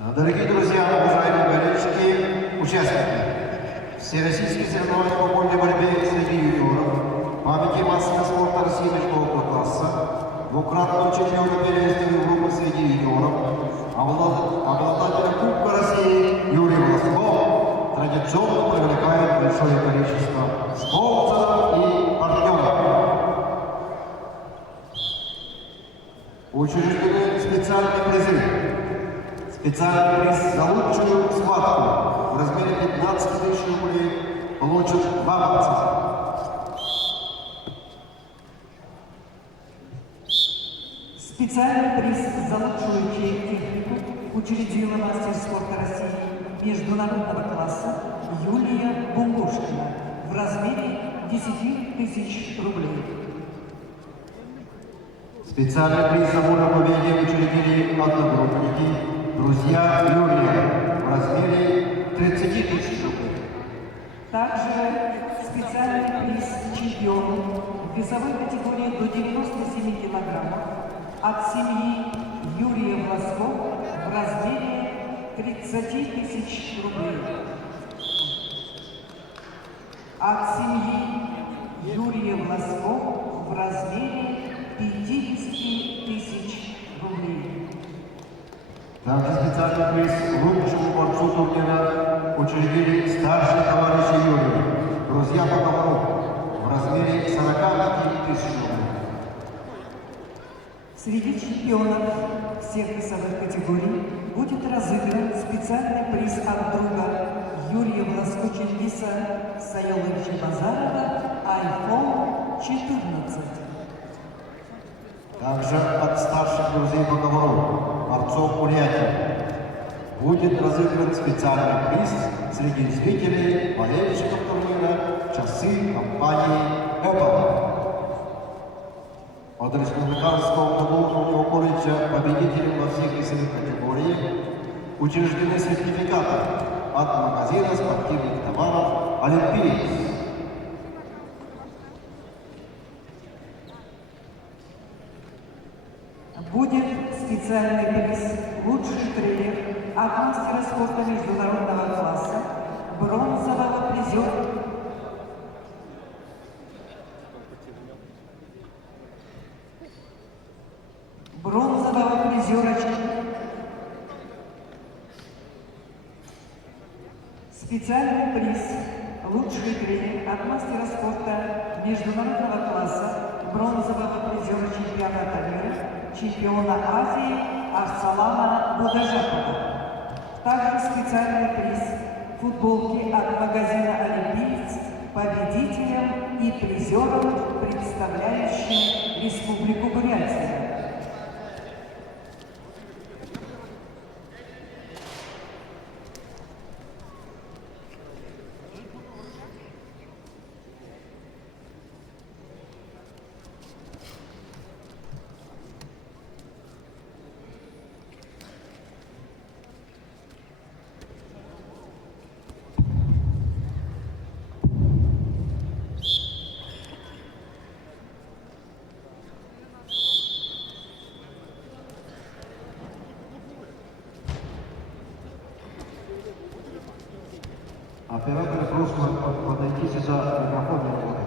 Дорогие друзья, уважаемые болельщики, участники, всероссийские соревнования по вольной борьбе среди юниоров, памяти массового спорта России международного класса, двукратного чемпиона первенства Европы среди юниоров, обладателя Кубка России Юрий Власков традиционно привлекает большое количество спонсоров и партнеров. Учреждены специальные призы. Специальный приз за лучшую схватку в размере 15 тысяч рублей получат два борца. Специальный приз за лучшую технику учредила мастер спорта России международного класса Юлия Бунгушкина в размере 10 тысяч рублей. Специальный приз за волю победы учредили одногруппники, друзья Юрия, в размере 30 тысяч рублей. Также специальный приз чемпиону в весовой категории до 97 килограммов от семьи Юрия Власков в размере 30 тысяч рублей. От семьи Юрия Власков в размере 50 тысяч рублей. Также специальный приз лучшему борцу турнира учредили старшие товарищи Юрия, друзья по ковру, в размере 45 тысяч рублей. Среди чемпионов всех весовых категорий будет разыгран специальный приз от друга Юрия Власко-Чингиса Сайоловича Базарова iPhone 14. Также от старших друзей по ковру, борцов Бурятии, будет разыгран специальный приз среди зрителей, болельщиков турнира, часы компании Apple. От Республиканского каблукового колледжа победителям во всех весовых категориях учреждены сертификаты от магазина спортивных товаров «Олимпиец». Будет специальный приз «Лучший тренер» от мастера спорта международного класса, бронзового призера. Бронзового призера. Специальный приз «Лучший тренер» от мастера спорта международного класса, бронзового призера чемпионата мира, чемпиона Азии Арсалана Будажакова. Также специальный приз футболки от магазина «Олимпиец» победителям и призерам, представляющим Республику Бурятия. Оператор просит подойти сюда, микрофон не работает.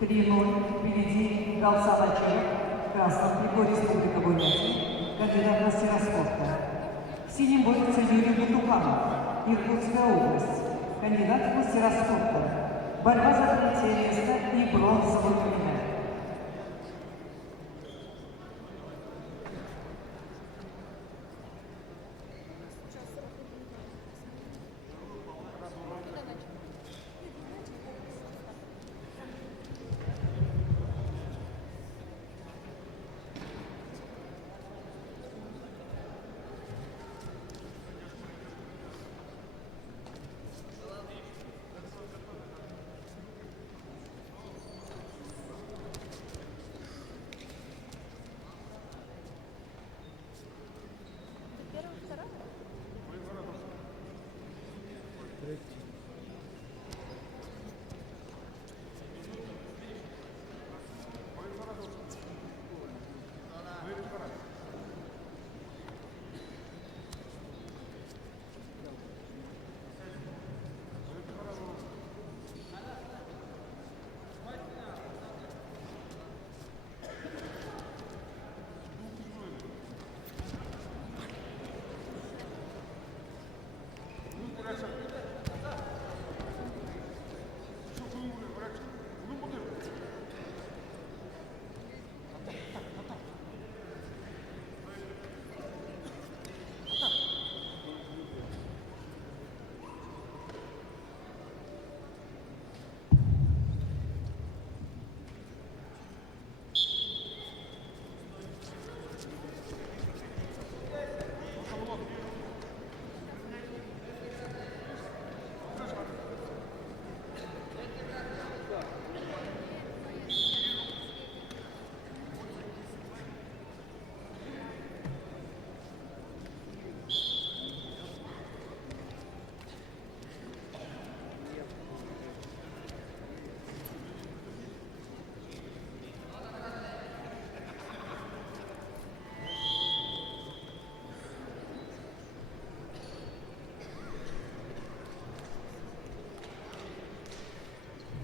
Впереди Галсан Ачаев, в красном трико Республика Бурятия, кандидат в мастера спорта. В синем борется Юрий Бутуханов, Иркутская область, кандидат в мастера спорта. Борьба за третье место и бронзовый медаль.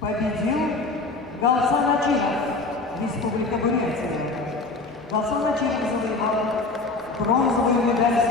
Победил Галсан Ачиров, Республика Бурятия. Галсан Ачиров завоевал бронзовую медаль